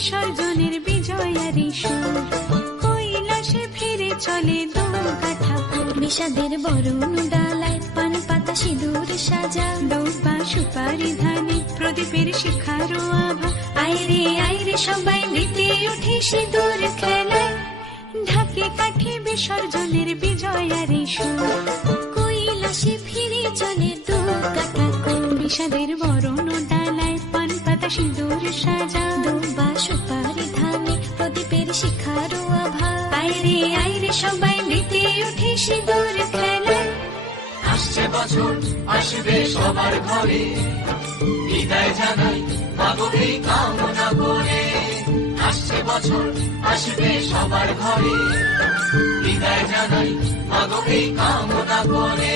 বিসর্জনের বিজয়ারি সুর, কৈলাসে ফিরে চলে দুর্গা ঠাকুর। বিষাদের বরণ ডালায় পান পাতা সিঁদুর সাজা, দৌপা সুপারি ধানে প্রদীপের শিখারো আভা। আইরে সবাই মেতে উঠে সিঁদুর খেলায়, ঢাকে কাঠে বিসর্জনের বিজয়ারি সুর, কৈলাসে ফিরে চলে দুর্গা ঠাকুর। বিষাদের বরণ ডালায় পান পাতা সিঁদুর সাজা, দুর্বা সুপারি ধানে প্রদীপের শিখারো আভা। আইরে সবাই মেতে উঠে সিঁদুর খেলায়। আসছে বছর আসবে সবার ঘরে, বিদায় জানাই মাগো এই কামনা করে। আসছে বছর আসবে সবার ঘরে, বিদায় জানাই মাগো এই কামনা করে।